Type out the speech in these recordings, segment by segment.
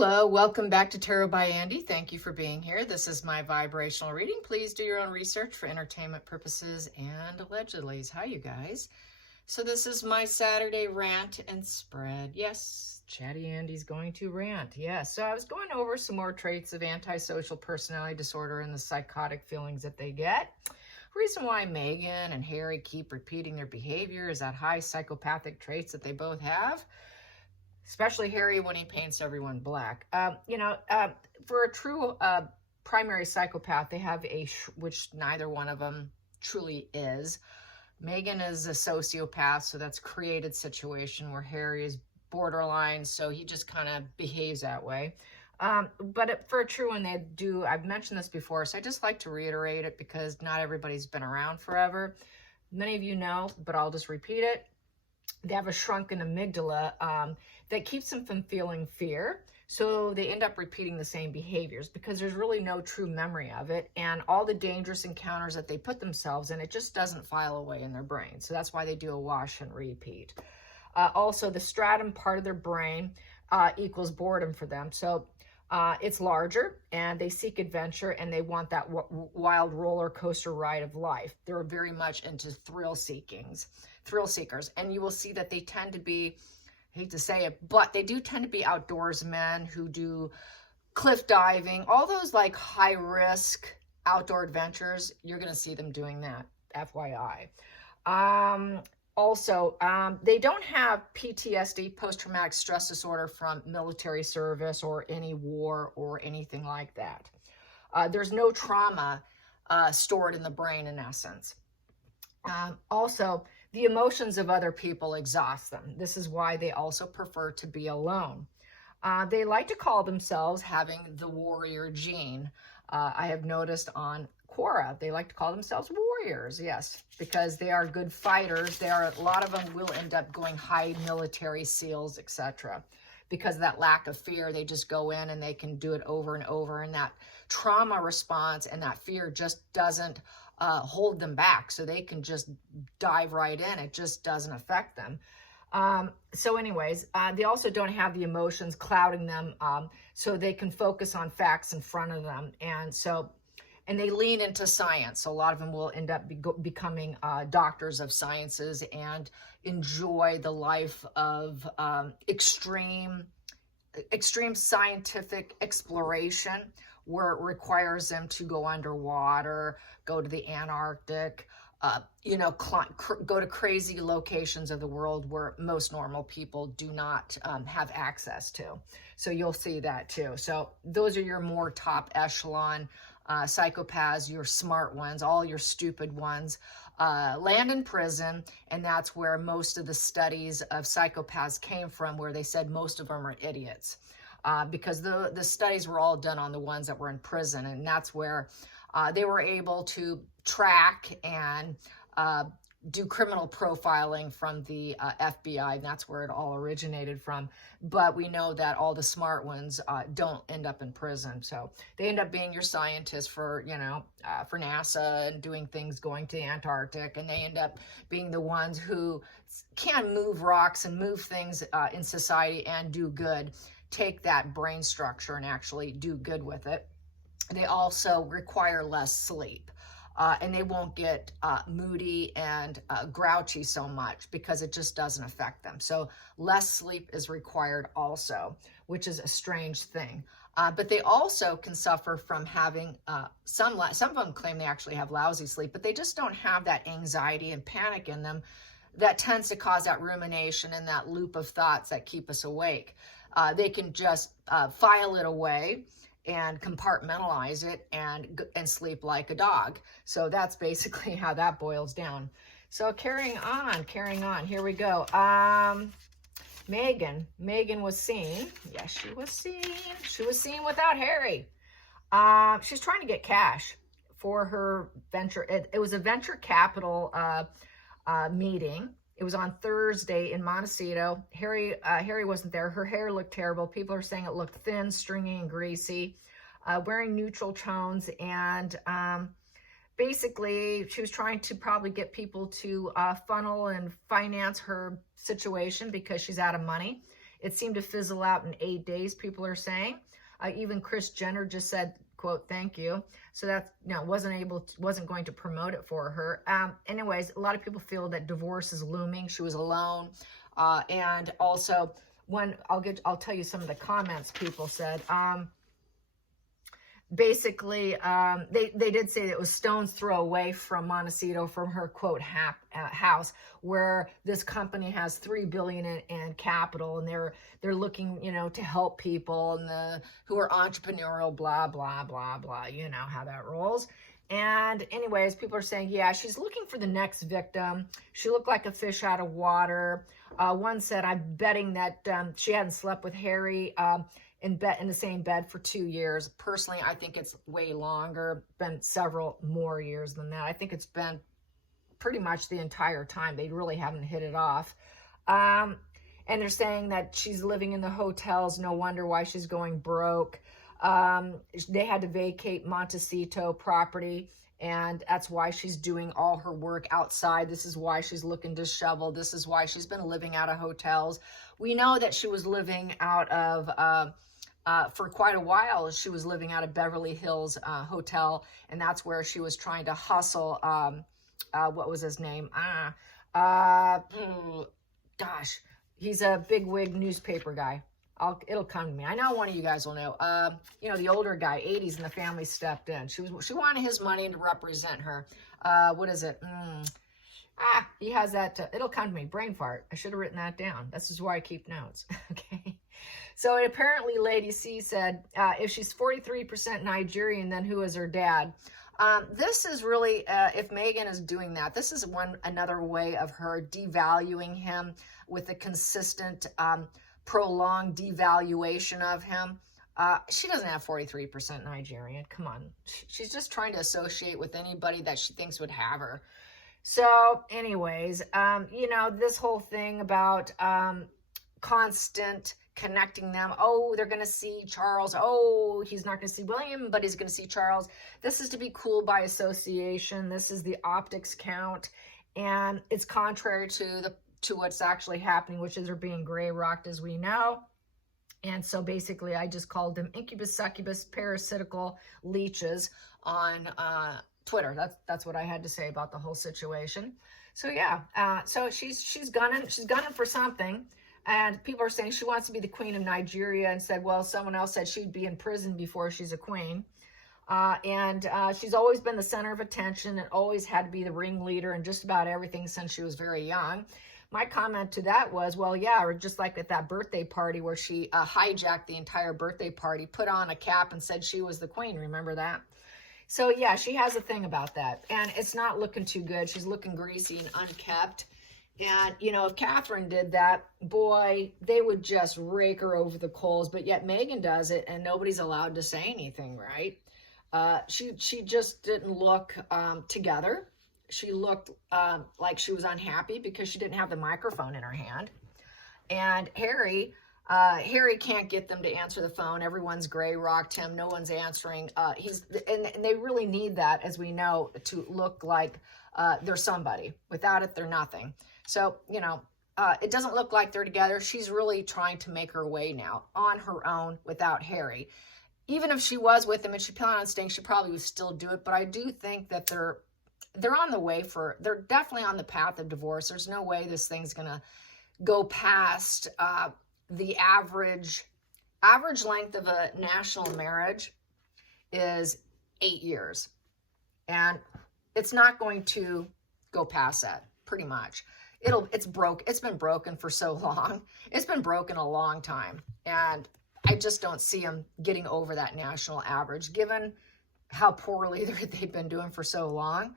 Hello, welcome back to Tarot by Andy. Thank you for being here. This is my vibrational reading. Please do your own research for entertainment purposes and allegedly. Hi, you guys. So this is my Saturday rant and spread. Yes, Chatty Andy's going to rant. Yes, so I was going over some more traits of antisocial personality disorder and the psychotic feelings that they get. Reason why Meghan and Harry keep repeating their behavior is that high psychopathic traits that they both have. Especially Harry when he paints everyone black. For a true primary psychopath, they have which neither one of them truly is. Meghan is a sociopath, so that's created situation where Harry is borderline, so he just kind of behaves that way. For a true one, they do, I've mentioned this before, so I just like to reiterate it because not everybody's been around forever. Many of you know, but I'll just repeat it. They have a shrunken amygdala that keeps them from feeling fear. So they end up repeating the same behaviors because there's really no true memory of it. And all the dangerous encounters that they put themselves in, it just doesn't file away in their brain. So that's why they do a wash and repeat. Also, the stratum part of their brain equals boredom for them. So it's larger and they seek adventure and they want that wild roller coaster ride of life. They're very much into thrill seekers. And you will see that they tend to be, I hate to say it, but they do tend to be outdoors men who do cliff diving, all those like high risk outdoor adventures. You're going to see them doing that, FYI. They don't have PTSD, post-traumatic stress disorder from military service or any war or anything like that. There's no trauma stored in the brain in essence. The emotions of other people exhaust them. This is why they also prefer to be alone. They like to call themselves having the warrior gene. I have noticed on Quora, they like to call themselves warriors, yes, because they are good fighters. A lot of them will end up going high military SEALs, etc. Because of that lack of fear, they just go in and they can do it over and over. And that trauma response and that fear just doesn't hold them back. So they can just dive right in. It just doesn't affect them. They also don't have the emotions clouding them, so they can focus on facts in front of them. And they lean into science. So a lot of them will end up becoming doctors of sciences and enjoy the life of extreme scientific exploration, where it requires them to go underwater, go to the Antarctic, go to crazy locations of the world where most normal people do not have access to. So you'll see that too. So those are your more top echelon psychopaths, your smart ones, all your stupid ones land in prison. And that's where most of the studies of psychopaths came from, where they said most of them are idiots. Because the studies were all done on the ones that were in prison. And that's where they were able to track and do criminal profiling from the FBI. And that's where it all originated from. But we know that all the smart ones don't end up in prison. So they end up being your scientists for NASA and doing things, going to the Antarctic. And they end up being the ones who can move rocks and move things in society and do good. Take that brain structure and actually do good with it. They also require less sleep. And they won't get moody and grouchy so much because it just doesn't affect them. So less sleep is required also, which is a strange thing. But they also can suffer from having some of them claim they actually have lousy sleep, but they just don't have that anxiety and panic in them that tends to cause that rumination and that loop of thoughts that keep us awake. They can just file it away and compartmentalize it and sleep like a dog. So that's basically how that boils down. So carrying on, here we go. Meghan was seen. Yes, she was seen. She was seen without Harry. She's trying to get cash for her venture. It was a venture capital meeting. It was on Thursday in Montecito. Harry wasn't there. Her hair looked terrible. People are saying it looked thin, stringy, and greasy. Wearing neutral tones. And basically, she was trying to probably get people to funnel and finance her situation because she's out of money. It seemed to fizzle out in 8 days, people are saying. Even Kris Jenner just said, quote, thank you. So that, wasn't going to promote it for her. Anyways, a lot of people feel that divorce is looming. She was alone. And also, I'll tell you some of the comments people said. Basically, they did say that it was stone's throw away from Montecito, from her, quote, house, where this company has $3 billion in capital, and they're looking, to help people and who are entrepreneurial, blah, blah, blah, blah. You know how that rolls. And anyways, people are saying, yeah, she's looking for the next victim. She looked like a fish out of water. One said, I'm betting that she hadn't slept with Harry in the same bed for 2 years. Personally, I think it's way longer, been several more years than that. I think it's been pretty much the entire time. They really haven't hit it off. And they're saying that she's living in the hotels. No wonder why she's going broke. They had to vacate Montecito property, and that's why she's doing all her work outside. This is why she's looking disheveled. This is why she's been living out of hotels. We know that she was living out of for quite a while. She was living out of Beverly Hills Hotel, and that's where she was trying to hustle. What was his name? Gosh, he's a bigwig newspaper guy. It'll come to me. I know one of you guys will know. The older guy, 80s, and the family stepped in. She wanted his money to represent her. What is it? He has that. It'll come to me. Brain fart. I should have written that down. This is why I keep notes. Okay. So apparently, Lady C said, if she's 43% Nigerian, then who is her dad? This is really, if Meghan is doing that, this is another way of her devaluing him with a consistent, prolonged devaluation of him. She doesn't have 43% Nigerian. Come on. She's just trying to associate with anybody that she thinks would have her. So anyways, this whole thing about constant connecting them. Oh, they're going to see Charles. Oh, he's not going to see William, but he's going to see Charles. This is to be cool by association. This is the optics count. And it's contrary to what's actually happening, which is they're being gray rocked, as we know. And so basically, I just called them incubus, succubus, parasitical leeches on Twitter. That's what I had to say about the whole situation. So yeah, so she's gunning for something. And people are saying she wants to be the queen of Nigeria, and said, well, someone else said she'd be in prison before she's a queen. And she's always been the center of attention and always had to be the ringleader in just about everything since she was very young. My comment to that was, well, yeah, or just like at that birthday party where she hijacked the entire birthday party, put on a cap and said she was the queen. Remember that? So yeah, she has a thing about that. And it's not looking too good. She's looking greasy and unkept. And, if Catherine did that, boy, they would just rake her over the coals. But yet Meghan does it, and nobody's allowed to say anything, right? She just didn't look together. She looked like she was unhappy because she didn't have the microphone in her hand. And Harry can't get them to answer the phone. Everyone's gray rocked him. No one's answering. And they really need that, as we know, to look like they're somebody. Without it, they're nothing. So, it doesn't look like they're together. She's really trying to make her way now on her own without Harry. Even if she was with him and she planned on staying, she probably would still do it. But I do think that they're on the way they're definitely on the path of divorce. There's no way this thing's going to go past the average length of a national marriage is 8 years. And it's not going to go past that, pretty much. It's been broken for so long. It's been broken a long time. And I just don't see them getting over that national average, given how poorly they've been doing for so long.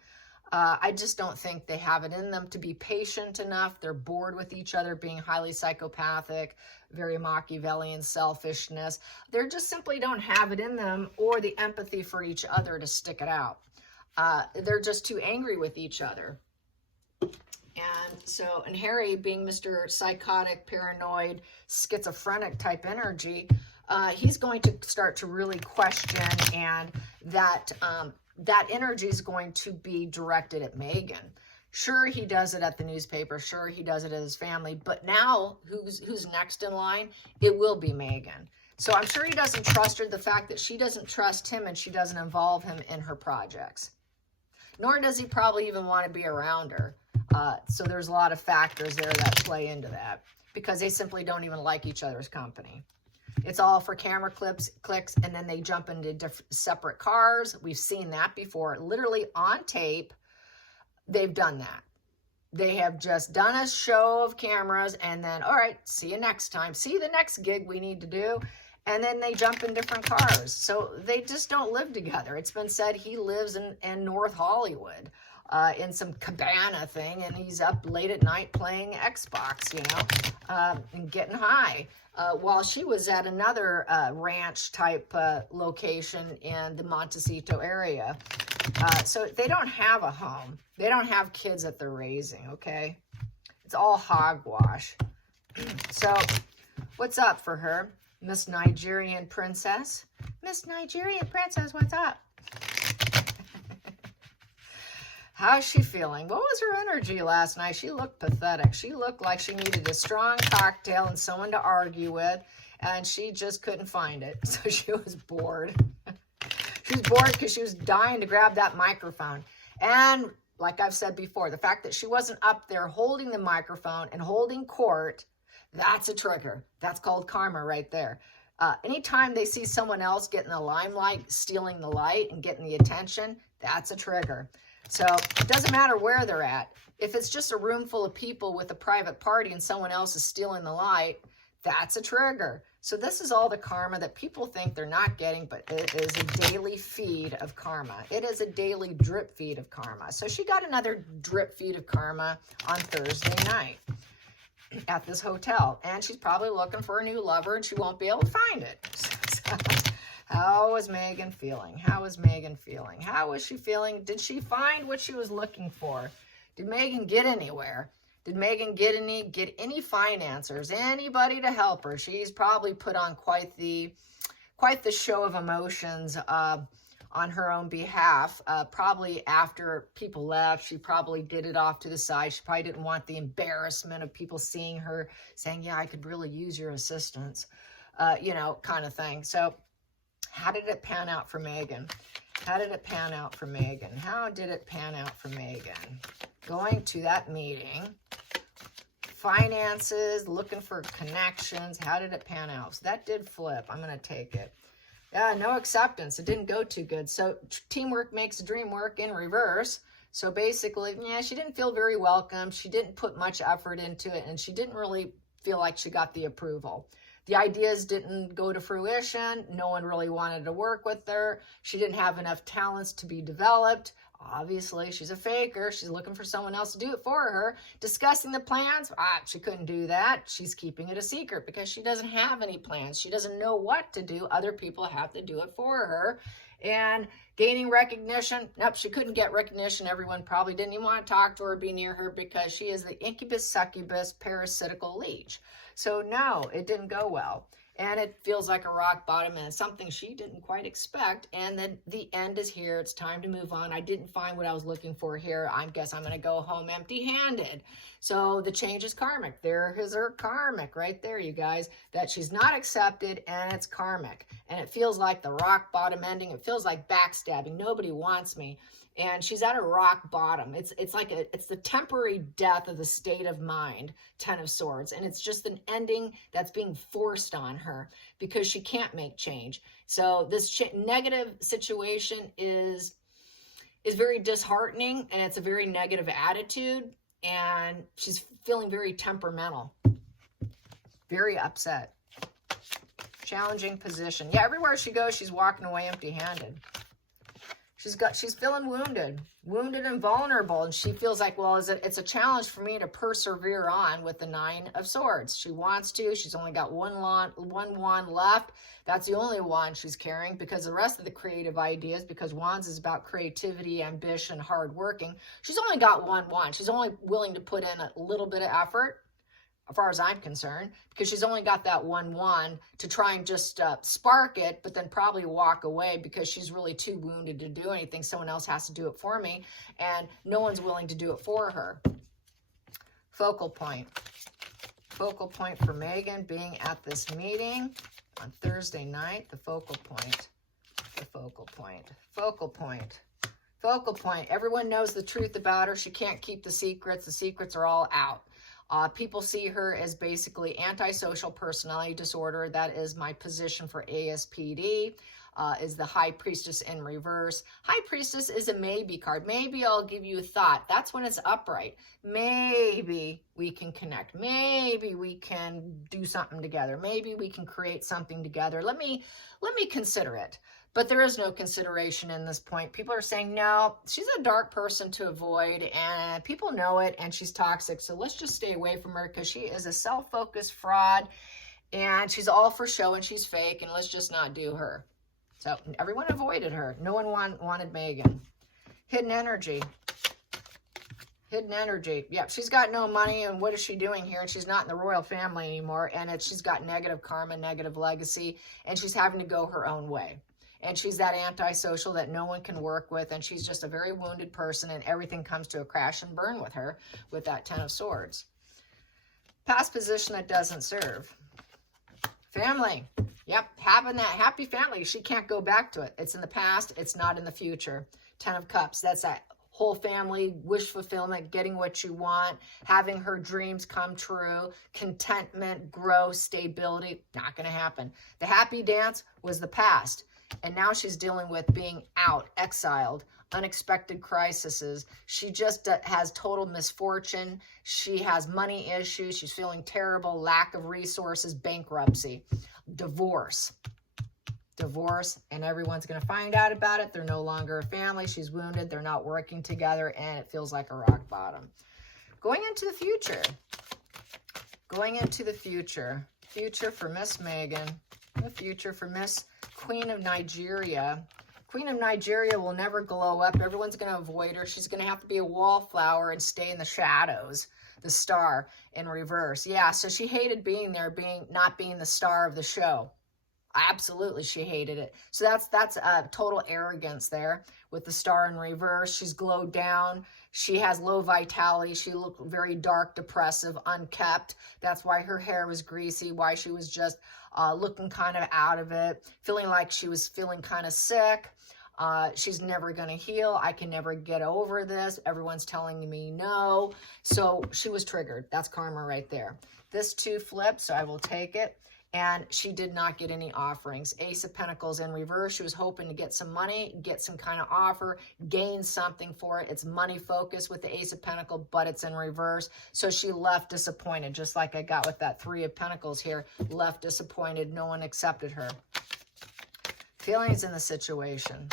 I just don't think they have it in them to be patient enough. They're bored with each other, being highly psychopathic, very Machiavellian selfishness. They just simply don't have it in them, or the empathy for each other to stick it out. They're just too angry with each other. And Harry, being Mr. Psychotic, paranoid, schizophrenic type energy, he's going to start to really question, and that energy is going to be directed at Meghan. Sure, he does it at the newspaper. Sure, he does it at his family. But now, who's next in line? It will be Meghan. So I'm sure he doesn't trust her. The fact that she doesn't trust him and she doesn't involve him in her projects. Nor does he probably even want to be around her. So there's a lot of factors there that play into that, because they simply don't even like each other's company. It's all for camera clicks, and then they jump into separate cars. We've seen that before. Literally on tape, they've done that. They have just done a show of cameras, and then, all right, see you next time. See the next gig we need to do. And then they jump in different cars. So they just don't live together. It's been said he lives in North Hollywood. In some cabana thing, and he's up late at night playing Xbox, you know, and getting high. While she was at another ranch type location in the Montecito area. So they don't have a home. They don't have kids that they're raising, okay? It's all hogwash. So what's up for her? Miss Nigerian Princess? Miss Nigerian Princess, what's up? How's she feeling? What was her energy last night? She looked pathetic. She looked like she needed a strong cocktail and someone to argue with, and she just couldn't find it. So she was bored. She was bored because she was dying to grab that microphone. And like I've said before, the fact that she wasn't up there holding the microphone and holding court, that's a trigger. That's called karma right there. Anytime they see someone else getting the limelight, stealing the light and getting the attention, that's a trigger. So it doesn't matter where they're at. If it's just a room full of people with a private party and someone else is stealing the light, that's a trigger. So this is all the karma that people think they're not getting, but it is a daily feed of karma. It is a daily drip feed of karma. So she got another drip feed of karma on Thursday night at this hotel. And she's probably looking for a new lover, and she won't be able to find it. So, how is Meghan feeling? How is Meghan feeling? How is she feeling? Did she find what she was looking for? Did Meghan get anywhere? Did Meghan get any financiers? Anybody to help her? She's probably put on quite the show of emotions on her own behalf. Probably after people left, she probably did it off to the side. She probably didn't want the embarrassment of people seeing her saying, yeah, I could really use your assistance, you know, kind of thing. So how did it pan out for Meghan? How did it pan out for Meghan? How did it pan out for Meghan? Going to that meeting, finances, looking for connections. How did it pan out? So that did flip. I'm going to take it. Yeah, no acceptance. It didn't go too good. So teamwork makes the dream work in reverse. So basically, yeah, she didn't feel very welcome. She didn't put much effort into it, and she didn't really feel like she got the approval. The ideas didn't go to fruition. No one really wanted to work with her. She didn't have enough talents to be developed. Obviously, she's a faker. She's looking for someone else to do it for her. Discussing the plans, she couldn't do that. She's keeping it a secret because she doesn't have any plans. She doesn't know what to do. Other people have to do it for her. And gaining recognition, nope, she couldn't get recognition. Everyone probably didn't even want to talk to her or be near her because she is the incubus, succubus, parasitical leech. So no, it didn't go well. And it feels like a rock bottom, and it's something she didn't quite expect. And then the end is here. It's time to move on. I didn't find what I was looking for here. I guess I'm going to go home empty-handed. So the change is karmic. There is her karmic right there, you guys, that she's not accepted, and it's karmic. And it feels like the rock bottom ending. It feels like backstabbing. Nobody wants me. And she's at a rock bottom. It's like it's the temporary death of the state of mind, 10 of Swords. And it's just an ending that's being forced on her because she can't make change. So this negative situation is very disheartening, and it's a very negative attitude. And she's feeling very temperamental, very upset, challenging position. Yeah, everywhere she goes, she's walking away empty-handed. She's feeling wounded and vulnerable, and she feels like, well, it's a challenge for me to persevere on with the 9 of Swords. She wants to. She's only got one wand left. That's the only wand she's carrying, because the rest of the creative ideas, because wands is about creativity, ambition, hard working. She's only got one wand. She's only willing to put in a little bit of effort, as far as I'm concerned, because she's only got that 1-1 to try and just spark it, but then probably walk away because she's really too wounded to do anything. Someone else has to do it for me, and no one's willing to do it for her. Focal point. Focal point for Meghan being at this meeting on Thursday night. The focal point. The focal point. Focal point. Focal point. Everyone knows the truth about her. She can't keep the secrets. The secrets are all out. People see her as basically antisocial personality disorder. That is my position for ASPD, is the High Priestess in reverse. High Priestess is a maybe card. Maybe I'll give you a thought. That's when it's upright. Maybe we can connect. Maybe we can do something together. Maybe we can create something together. Let me consider it. But there is no consideration in this point. People are saying, no, she's a dark person to avoid, and people know it, and she's toxic. So let's just stay away from her because she is a self-focused fraud, and she's all for show, and she's fake, and let's just not do her. So everyone avoided her. No one wanted Meghan. Hidden energy. Hidden energy. Yep, she's got no money, and what is she doing here? And she's not in the royal family anymore, and she's got negative karma, negative legacy, and she's having to go her own way. And she's that antisocial that no one can work with, and she's just a very wounded person, and everything comes to a crash and burn with her with that 10 of Swords. Past position that doesn't serve. Family. Yep, having that happy family. She can't go back to it. It's in the past. It's not in the future. 10 of Cups. That's that whole family, wish fulfillment, getting what you want, having her dreams come true, contentment, growth, stability. Not going to happen. The happy dance was the past. And now she's dealing with being out, exiled, unexpected crises. She just has total misfortune. She has money issues. She's feeling terrible, lack of resources, bankruptcy, divorce. Divorce, and everyone's going to find out about it. They're no longer a family. She's wounded. They're not working together, and it feels like a rock bottom. Going into the future. Going into the future. Future for Miss Meghan. The future for Miss Queen of Nigeria. Queen of Nigeria will never glow up. Everyone's going to avoid her. She's going to have to be a wallflower and stay in the shadows. The star in reverse. Yeah, so she hated being there, not being the star of the show. Absolutely, she hated it. So that's total arrogance there with the star in reverse. She's glowed down. She has low vitality. She looked very dark, depressive, unkept. That's why her hair was greasy, why she was just looking kind of out of it, feeling like she was feeling kind of sick. She's never going to heal. I can never get over this. Everyone's telling me no. So she was triggered. That's karma right there. This 2 flipped, so I will take it. And she did not get any offerings. Ace of Pentacles in reverse. She was hoping to get some money, get some kind of offer, gain something for it. It's money focused with the Ace of Pentacles, but it's in reverse. So she left disappointed, just like I got with that 3 of Pentacles here. Left disappointed. No one accepted her. Feelings in the situation.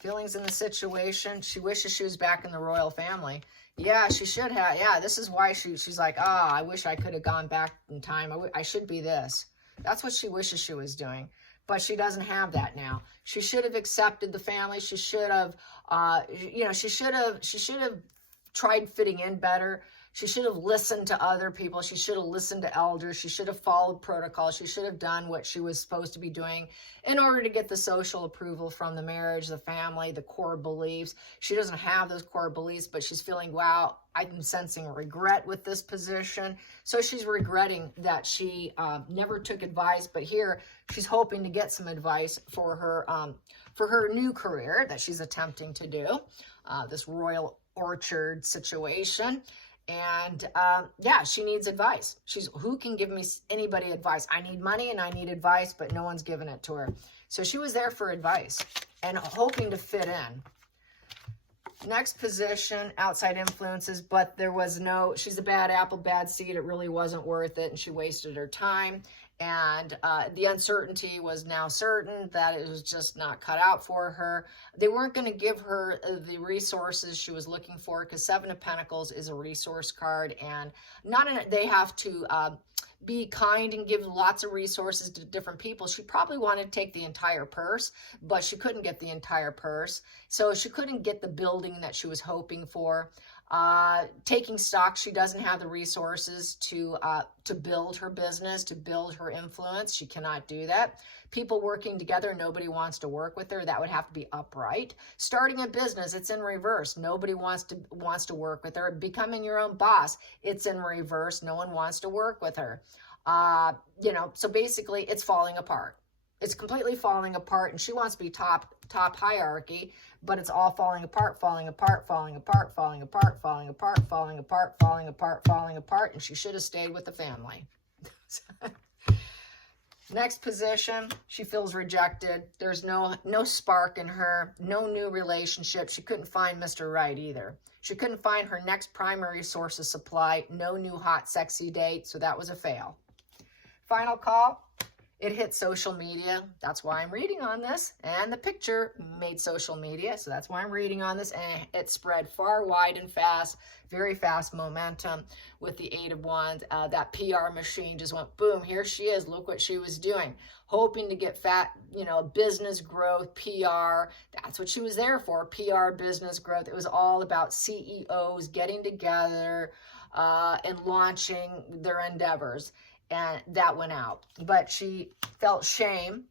Feelings in the situation. She wishes she was back in the royal family. Yeah, she should have. Yeah, this is why she's like, I wish I could have gone back in time. I should be this. That's what she wishes she was doing. But she doesn't have that now. She should have accepted the family. She should have, she should have tried fitting in better. She should have listened to other people. She should have listened to elders. She should have followed protocol. She should have done what she was supposed to be doing in order to get the social approval from the marriage, the family, the core beliefs. She doesn't have those core beliefs, but she's feeling, wow, I'm sensing regret with this position. So she's regretting that she never took advice, but here she's hoping to get some advice for her new career that she's attempting to do, this royal orchard situation. And yeah, she needs advice. Who can give me anybody advice? I need money and I need advice, but no one's giving it to her. So she was there for advice and hoping to fit in. Next position, outside influences, but there was no, she's a bad apple, bad seed. It really wasn't worth it, and she wasted her time. And the uncertainty was now certain that it was just not cut out for her. They weren't going to give her the resources she was looking for, because 7 of Pentacles is a resource card, and they have to be kind and give lots of resources to different people. She probably wanted to take the entire purse, but she couldn't get the entire purse. So she couldn't get the building that she was hoping for. Taking stock, she doesn't have the resources to build her business, to build her influence. She cannot do that. People working together, nobody wants to work with her. That would have to be upright. Starting a business, it's in reverse. Nobody wants to work with her. Becoming your own boss, it's in reverse. No one wants to work with her. So basically it's falling apart. It's completely falling apart, and she wants to be top hierarchy, but it's all falling apart, falling apart, falling apart, falling apart, falling apart, falling apart, falling apart, falling apart, and she should have stayed with the family. Next position, she feels rejected. There's no spark in her, no new relationship. She couldn't find Mr. Right either. She couldn't find her next primary source of supply, no new hot, sexy date, so that was a fail. Final call. It hit social media. That's why I'm reading on this. And the picture made social media. So that's why I'm reading on this. And it spread far, wide, and fast. Very fast momentum with the Eight of Wands. That PR machine just went boom. Here she is. Look what she was doing. Hoping to get business growth, PR. That's what she was there for. PR, business growth. It was all about CEOs getting together and launching their endeavors. And that went out. But she felt shame.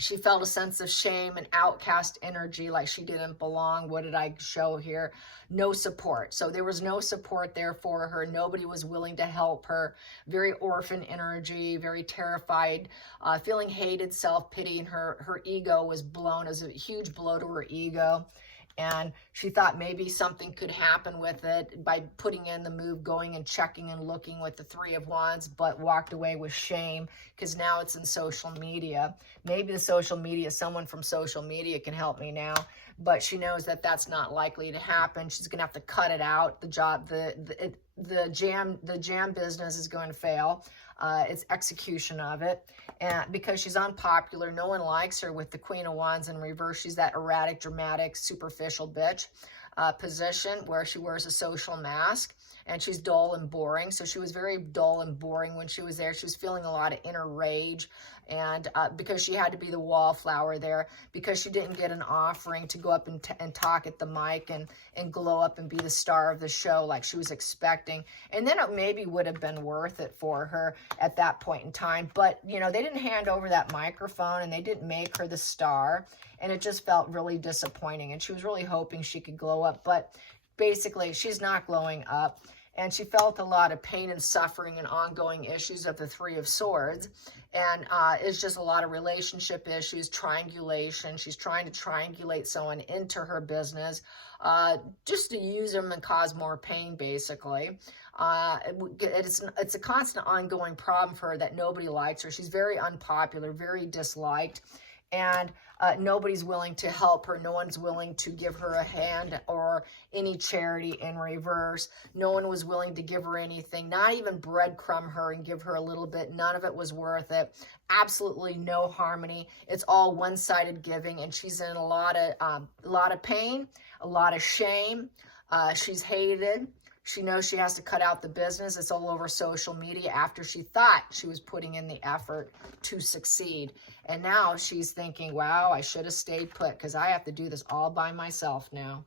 She felt a sense of shame and outcast energy, like she didn't belong. What did I show here? No support. So there was no support there for her. Nobody was willing to help her. Very orphan energy, very terrified, feeling hated, self-pity, and her ego was blown. It was a huge blow to her ego. And she thought maybe something could happen with it by putting in the move, going and checking and looking with the Three of Wands, but walked away with shame because now it's in social media. Maybe the social media, someone from social media can help me now, but she knows that that's not likely to happen. She's going to have to cut it out. The jam business is going to fail. It's execution of it. And because she's unpopular, no one likes her with the Queen of Wands in reverse. She's that erratic, dramatic, superficial bitch position where she wears a social mask and she's dull and boring. So she was very dull and boring when she was there. She was feeling a lot of inner rage. And because she had to be the wallflower there, because she didn't get an offering to go up and talk at the mic and glow up and be the star of the show like she was expecting. And then it maybe would have been worth it for her at that point in time. But, they didn't hand over that microphone and they didn't make her the star. And it just felt really disappointing. And she was really hoping she could glow up. But basically, she's not glowing up. And she felt a lot of pain and suffering and ongoing issues of the Three of Swords. And it's just a lot of relationship issues, triangulation. She's trying to triangulate someone into her business just to use them and cause more pain, basically. It's a constant ongoing problem for her that nobody likes her. She's very unpopular, very disliked. And nobody's willing to help her. No one's willing to give her a hand or any charity in reverse. No one was willing to give her anything, not even breadcrumb her and give her a little bit. None of it was worth it. Absolutely no harmony. It's all one-sided giving, and she's in a lot of pain, a lot of shame. She's hated. She knows she has to cut out the business. It's all over social media after she thought she was putting in the effort to succeed. And now she's thinking, wow, I should have stayed put because I have to do this all by myself now.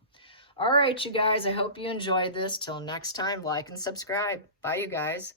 All right, you guys, I hope you enjoyed this. Till next time, like and subscribe. Bye, you guys.